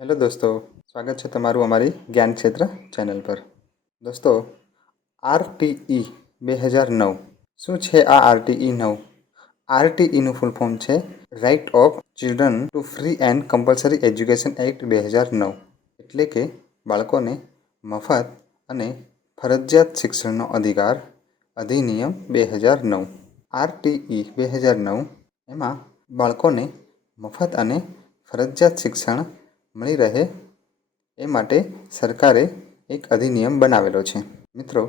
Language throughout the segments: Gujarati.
હેલો દોસ્તો, સ્વાગત છે તમારું અમારી જ્ઞાન ક્ષેત્ર ચેનલ પર. દોસ્તો, આરટીઈ 2009 શું છે? આ આરટીઈ 9 આરટીઈનું ફૂલ ફોર્મ છે right of children to free and compulsory education act 2009, એટલે કે બાળકોને મફત અને ફરજિયાત શિક્ષણનો અધિકાર અધિનિયમ 2009. આરટીઈ 2009 એમાં બાળકોને મફત અને ફરજિયાત શિક્ષણ મળી રહે એ માટે સરકારે એક અધિનિયમ બનાવેલો છે. મિત્રો,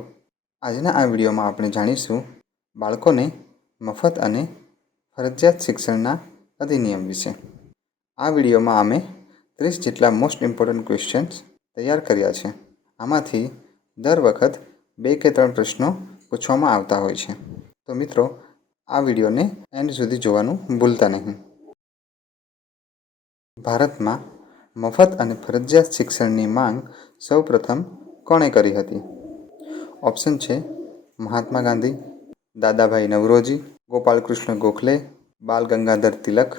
આજના આ વિડીયોમાં આપણે જાણીશું બાળકોને મફત અને ફરજિયાત શિક્ષણના અધિનિયમ વિશે. આ વિડીયોમાં અમે 30 જેટલા મોસ્ટ ઇમ્પોર્ટન્ટ ક્વેશ્ચન્સ તૈયાર કર્યા છે. આમાંથી દર વખત 2 કે 3 પ્રશ્નો પૂછવામાં આવતા હોય છે. તો મિત્રો, આ વિડીયોને એન્ડ સુધી જોવાનું ભૂલતા નહીં. ભારતમાં મફત અને ફરજિયાત શિક્ષણની માંગ સૌપ્રથમ કોણે કરી હતી? ઓપ્શન છે મહાત્મા ગાંધી, દાદાભાઈ નવરોજી, ગોપાલકૃષ્ણ ગોખલે, બાલ ગંગાધર તિલક.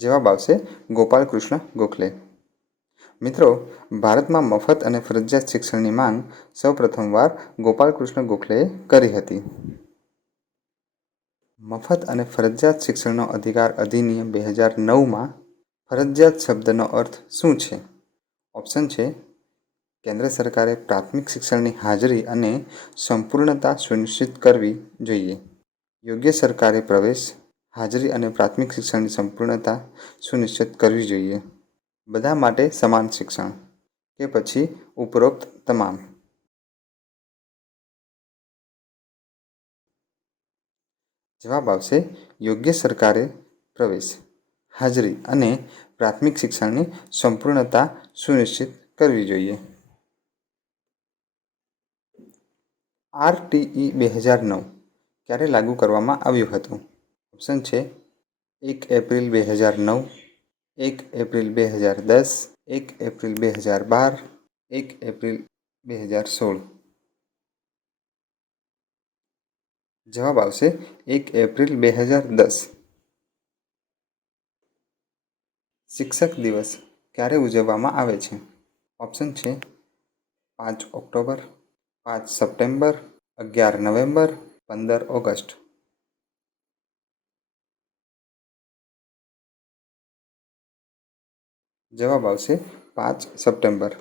જવાબ આવશે ગોપાલકૃષ્ણ ગોખલે. મિત્રો, ભારતમાં મફત અને ફરજિયાત શિક્ષણની માંગ સૌપ્રથમવાર ગોપાલકૃષ્ણ ગોખલેએ કરી હતી. મફત અને ફરજિયાત શિક્ષણનો અધિકાર અધિનિયમ 2009માં ફરજિયાત શબ્દનો અર્થ શું છે? ઓપ્શન છે કેન્દ્ર સરકારે પ્રાથમિક શિક્ષણની હાજરી અને સંપૂર્ણતા સુનિશ્ચિત કરવી જોઈએ. યોગ્ય સરકારે પ્રવેશ, હાજરી અને પ્રાથમિક શિક્ષણની સંપૂર્ણતા સુનિશ્ચિત કરવી જોઈએ. બધા માટે સમાન શિક્ષણ, કે પછી ઉપરોક્ત તમામ? જવાબ આવશે યોગ્ય સરકારે પ્રવેશ, હાજરી અને પ્રાથમિક શિક્ષણની સંપૂર્ણતા સુનિશ્ચિત કરવી જોઈએ. આરટીઈ 2009 ક્યારે લાગુ કરવામાં આવ્યું હતું? ઓપ્શન છે 1 એપ્રિલ 2009, 1 એપ્રિલ 2010, 1 એપ્રિલ 2012, 1 એપ્રિલ 2016. જવાબ આવશે 1 એપ્રિલ 2010. શિક્ષક દિવસ ક્યારે ઉજવવામાં આવે છે? ઓપ્શન છે 5 ઓક્ટોબર, 5 સપ્ટેમ્બર, 11 નવેમ્બર, 15 ઓગસ્ટ. જવાબ આવશે 5 સપ્ટેમ્બર.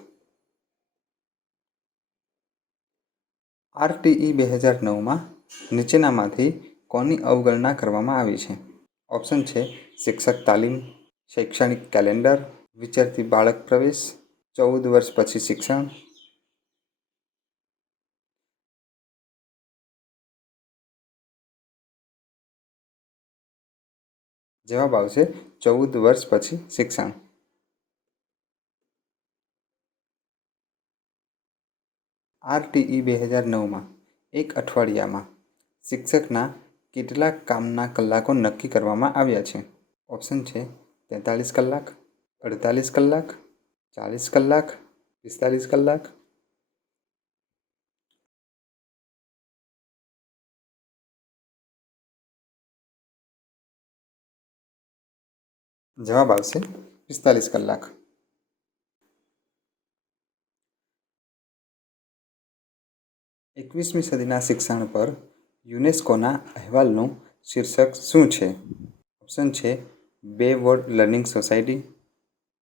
આરટીઈ 2009માં નીચેનામાંથી કોની અવગણના કરવામાં આવી છે? ઓપ્શન છે શિક્ષક તાલીમ, શૈક્ષણિક કેલેન્ડર, વિચરતી બાળક પ્રવેશ, 14 વર્ષ પછી શિક્ષણ. જવાબ આવશે 14 વર્ષ પછી શિક્ષણ. આરટીઈ 2009માં એક અઠવાડિયામાં શિક્ષકના કેટલા કામના કલાકો નક્કી કરવામાં આવ્યા છે? ઓપ્શન છે 43 કલાક, 48 કલાક, 40 કલાક, 45 કલાક. જવાબ આવશે 45 કલાક. એકવીસમી સદીના શિક્ષણ પર યુનેસ્કોના અહેવાલનું શીર્ષક શું છે? ઓપ્શન છે બે વર્લ્ડ લર્નિંગ સોસાયટી,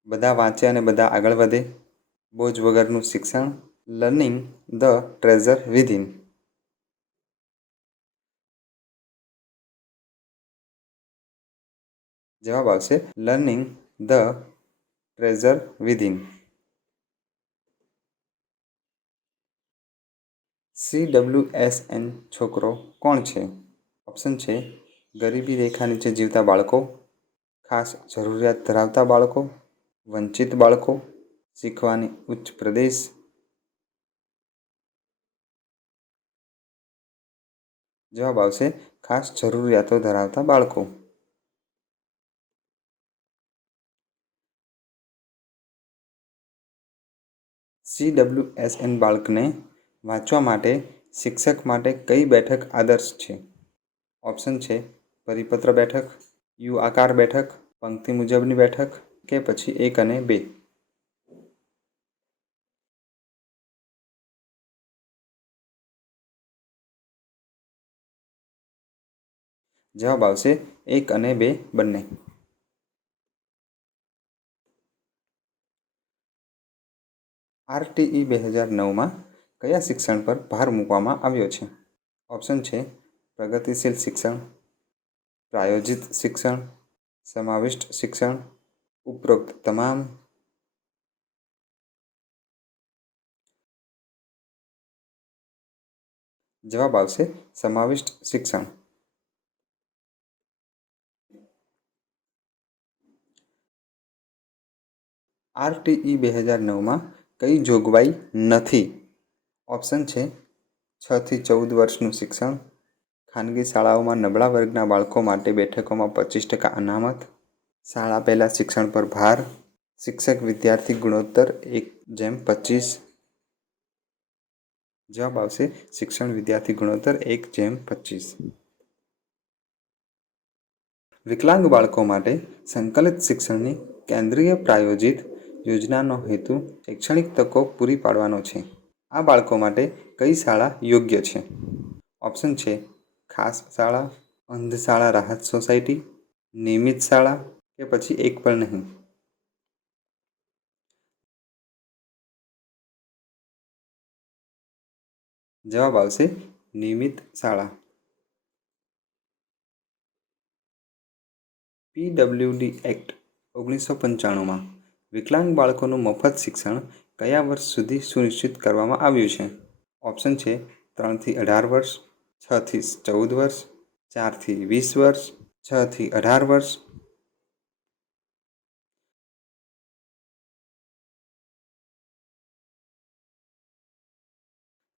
બધા વાંચે અને બધા આગળ વધે, બોજ વગરનું શિક્ષણ, લર્નિંગ ધ ટ્રેઝર વિધિન. જવાબ આવશે learning the treasure within. CWSN છોકરો કોણ છે? ઓપ્શન છે ગરીબી રેખા નીચે જીવતા બાળકો, ખાસ જરૂરિયાત ધરાવતા બાળકો, વંચિત બાળકો, શીખવાની ઉચ્ચ પ્રદેશ. જવાબ આવશે ખાસ જરૂરિયાતો ધરાવતા બાળકો. CWSN બાળકને વાંચવા માટે શિક્ષક માટે કઈ બેઠક આદર્શ છે? ઓપ્શન છે પરિપત્ર બેઠક, યુ આકાર બેઠક, પંક્તિ મુજબની બેઠક કે પછી 1 અને 2? જવાબ આવશે 1 અને 2 બંને. RTE 2009માં કયા શિક્ષણ પર ભાર મૂકવામાં આવ્યો છે? ઓપ્શન છે પ્રગતિશીલ શિક્ષણ, પ્રાયોજિત શિક્ષણ, સમાવિષ્ટ શિક્ષણ, ઉપરોક્ત તમામ. જવાબ આવશે સમાવિષ્ટ શિક્ષણ. RTE 2009માં કઈ જોગવાઈ નથી? ઓપ્શન છે 6 થી 14 વર્ષનું શિક્ષણ, ખાનગી શાળાઓમાં નબળા વર્ગના બાળકો માટે બેઠકોમાં 25% અનામત, શાળા પહેલાં શિક્ષણ પર ભાર, શિક્ષક વિદ્યાર્થી ગુણોત્તર 1:25. જવાબ આવશે શિક્ષણ વિદ્યાર્થી ગુણોત્તર 1:25. વિકલાંગ બાળકો માટે સંકલિત શિક્ષણની કેન્દ્રીય પ્રાયોજિત યોજનાનો હેતુ શૈક્ષણિક તકો પૂરી પાડવાનો છે. આ બાળકો માટે કઈ શાળા યોગ્ય છે? ઓપ્શન છે ખાસ શાળા, અંધ શાળા રાહત સોસાયટી, નિયમિત શાળા કે પછી એક પણ નહીં. જવાબ આવશે નિયમિત શાળા. PWD એક્ટ 1995માં વિકલાંગ બાળકોનું મફત શિક્ષણ કયા વર્ષ સુધી સુનિશ્ચિત કરવામાં આવ્યું છે? ઓપ્શન છે 3 થી 18 વર્ષ, 6 થી 14 વર્ષ, 4 થી 20 વર્ષ, 6 થી 18 વર્ષ.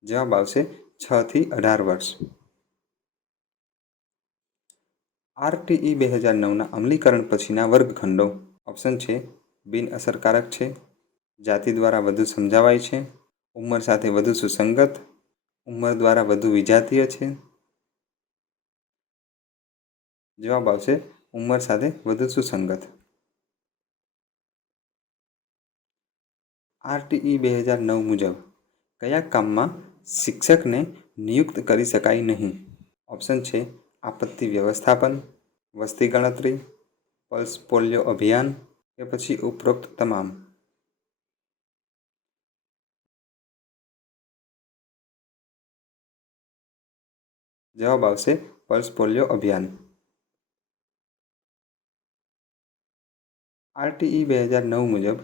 જવાબ આવશે 6 થી 18 વર્ષ. RTE 2009ના અમલીકરણ પછીના વર્ગખંડો. ઓપ્શન છે બિન અસરકારક છે, જાતિ દ્વારા વધુ સમજાવાય છે, ઉંમર સાથે વધુ સુસંગત, ઉંમર દ્વારા વધુ વિજાતીય છે. જવાબ આવશે ઉંમર સાથે વધુ સુસંગત. RTE 2009 મુજબ કયા કામમાં શિક્ષકને નિયુક્ત કરી શકાય નહીં? ઓપ્શન છે આપત્તિ વ્યવસ્થાપન, વસ્તી ગણતરી, પલ્સ પોલિયો અભિયાન કે પછી ઉપરોક્ત તમામ. જવાબ આવશે પલ્સ પોલિયો અભિયાન. RTE 2009 મુજબ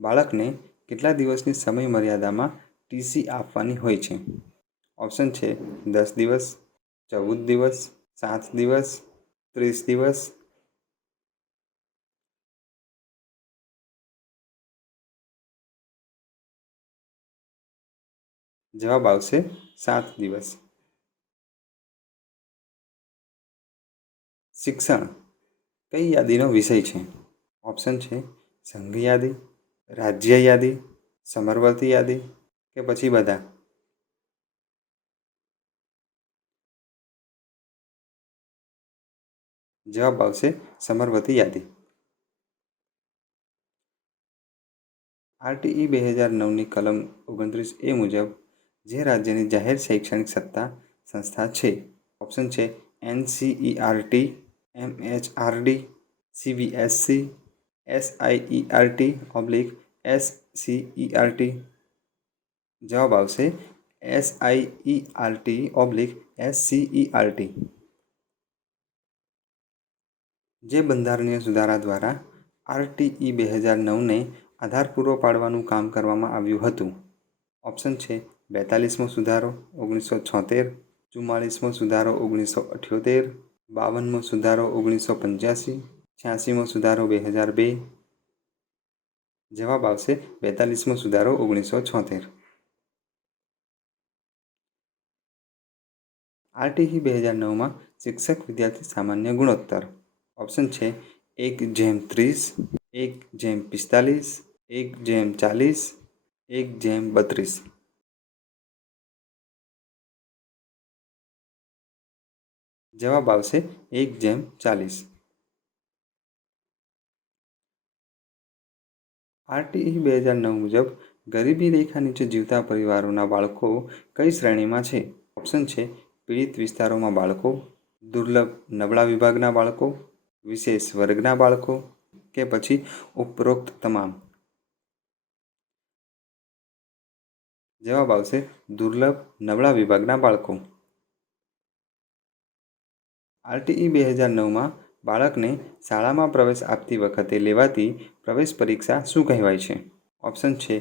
બાળકને કેટલા દિવસની સમય મર્યાદામાં TC આપવાની હોય છે? ઓપ્શન છે 10 દિવસ, 14 દિવસ, 7 દિવસ, 30 દિવસ. જવાબ આવશે 7 દિવસ. શિક્ષણ કઈ યાદીનો વિષય છે? ઓપ્શન છે સંઘ યાદી, રાજ્ય યાદી, સમરવર્તી યાદી કે પછી બધા. જવાબ આવશે સમરવતી યાદી. RTE 2009ની કલમ 29A મુજબ જે રાજ્યની જાહેર શૈક્ષણિક સત્તા સંસ્થા છે. ઓપ્શન છે NCERT, MHRD, CBSC, SIERT/SCERT. જવાબ આવશે SIERT/SCERT. જે બંધારણીય સુધારા દ્વારા RTE 2009ને આધાર પૂરો પાડવાનું કામ કરવામાં આવ્યું હતું? ઓપ્શન છે 42મો સુધારો 1976, 44મો સુધારો 1978, 52મો સુધારો 1985, 86મો સુધારો 2002. જવાબ આવશે 42મો સુધારો 1976. RTE 2009માં શિક્ષક વિદ્યાર્થી સામાન્ય ગુણોત્તર. ઓપ્શન છે 1:30, 1:45, 1:40, 1:32. જવાબ આવશે 1:40. RTE 2009 મુજબ ગરીબી રેખા નીચે જીવતા પરિવારોના બાળકો કઈ શ્રેણીમાં છે? ઓપ્શન છે પીડિત વિસ્તારોમાં બાળકો, દુર્લભ નબળા વિભાગના બાળકો, વિશેષ વર્ગના બાળકો કે પછી ઉપરોક્ત તમામ. જવાબ આવશે દુર્લભ નબળા વિભાગના બાળકો. RTE 2009માં બાળકને શાળામાં પ્રવેશ આપતી વખતે લેવાતી પ્રવેશ પરીક્ષા શું કહેવાય છે? ઓપ્શન છે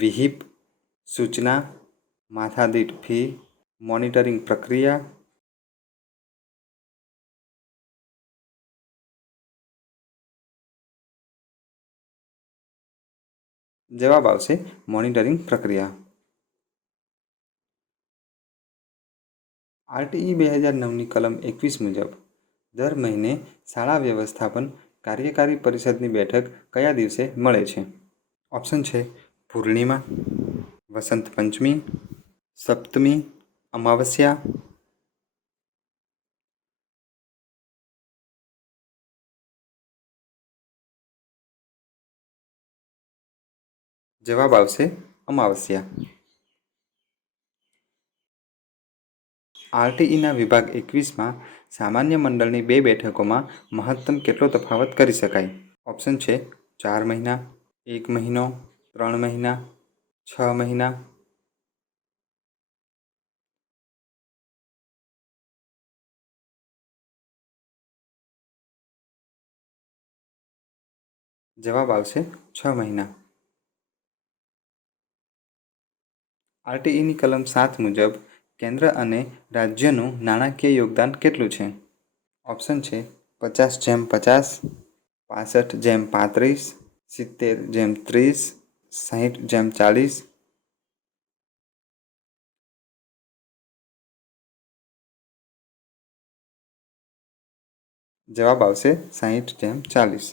વિહિપ, સૂચના, માથાદીઠ ફી, મોનિટરિંગ પ્રક્રિયા. જવાબ આવશે મોનિટરિંગ પ્રક્રિયા. RTE 2009ની કલમ 21 મુજબ દર મહિને શાળા વ્યવસ્થાપન કાર્યકારી પરિષદની બેઠક કયા દિવસે મળે છે? ઓપ્શન છે પૂર્ણિમા, વસંત પંચમી, સપ્તમી, અમાવસ્યા. જવાબ આવશે અમાવસ્યા. RTEના વિભાગ 21માં સામાન્ય મંડળની 2 બેઠકોમાં મહત્તમ કેટલો તફાવત કરી શકાય? ઓપ્શન છે 4 મહિના, 1 મહિનો, 3 મહિના, 6 મહિના. જવાબ આવશે 6 મહિના. RTEની કલમ 7 મુજબ કેન્દ્ર અને રાજ્યનું નાણાકીય યોગદાન કેટલું છે? ઓપ્શન છે 50:50, 65:35, 70:30, 60:40. જવાબ આવશે 60:40.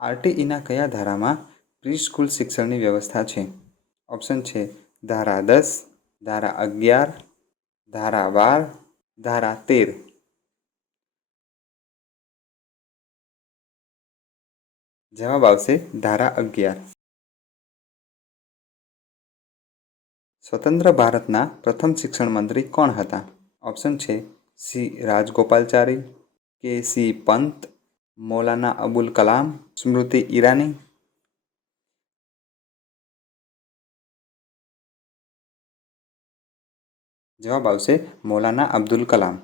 RTEના કયા ધારામાં પ્રી સ્કૂલ શિક્ષણની વ્યવસ્થા છે? ઓપ્શન છે ધારા 10, ધારા 11, ધારા 12, ધારા 13. જવાબ આવશે ધારા 11. સ્વતંત્ર ભારતના પ્રથમ શિક્ષણ મંત્રી કોણ હતા? ઓપ્શન છે સી રાજગોપાલચારી, કે સી પંત, મૌલાના અબુલ કલામ, સ્મૃતિ ઈરાની. જવાબ આવશે મૌલાના અબ્દુલ કલામ.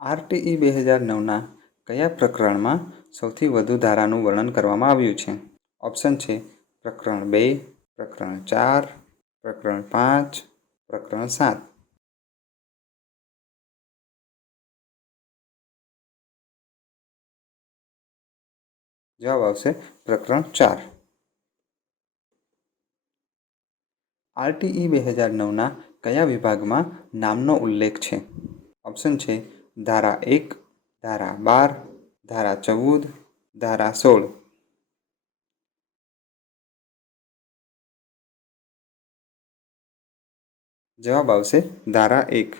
RTE 2009ના કયા પ્રકરણમાં સૌથી વધુ ધારાનું વર્ણન કરવામાં આવ્યું છે? ઓપ્શન છે પ્રકરણ 2, પ્રકરણ 4, પ્રકરણ 5, પ્રકરણ 7. જવાબ આવશે પ્રકરણ 4. RTE 2009ના કયા વિભાગમાં નામનો ઉલ્લેખ છે? ઓપ્શન છે ધારા 1, ધારા 12, ધારા 14, ધારા 16. જવાબ આવશે ધારા 1.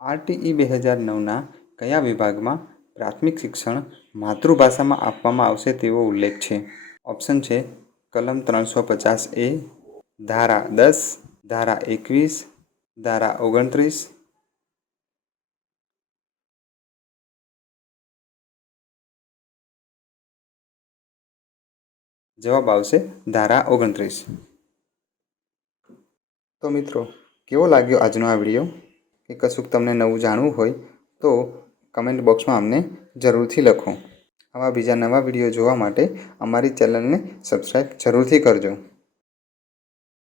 RTE 2009ના કયા વિભાગમાં પ્રાથમિક શિક્ષણ માતૃભાષામાં આપવામાં આવશે તેવો ઉલ્લેખ છે? ઓપ્શન છે કલમ 350A, ધારા 10, ધારા 21, ધારા 29. જવાબ આવશે ધારા 29. તો મિત્રો, કેવો લાગ્યો આજનો આ વિડીયો? કે કશુંક તમને નવું જાણવું હોય તો કમેન્ટ બોક્સમાં અમને જરૂરથી લખો. આવા બીજા નવા વિડીયો જોવા માટે અમારી ચેનલને સબસ્ક્રાઈબ જરૂરથી કરજો.